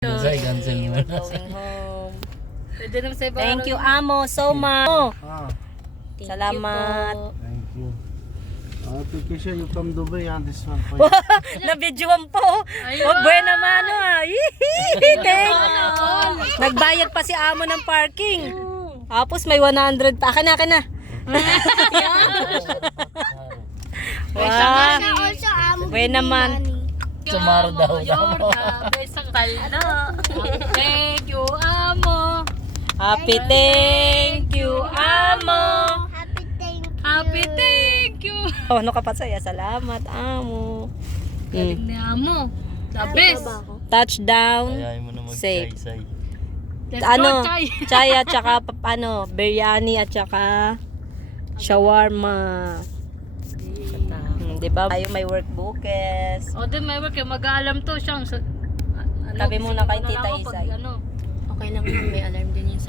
Say, cancel mo We're na. going home. Pwede naman sa iba. Thank you, Amo, so much. Thank Salamat. you po. Thank you. Application, you come Dubai, this one for you. Na-videoan po. Ayun. Oh, buena mano ah. Nagbayad pa si Amo ng parking. Tapos may 100 pa. Akin na. Wow. Also, Buena man. Tomorrow daw. Thank you, Amo. Happy thank you, Amo. Happy thank you. Happy thank you. Oh, ano ka pa saya? Salamat, Amo. Galing ni Amo. The best. Touchdown. Ayayin mo na Safe. mag-say-say. Let's Ano? go, Chay. Chay at saka biryani at saka shawarma. Diba? Tayo may work bukas. O din, may work. Mag-aalam to siyang. Tabi muna kay Tita Isay. Isay. Okay lang, may alarm din yun sa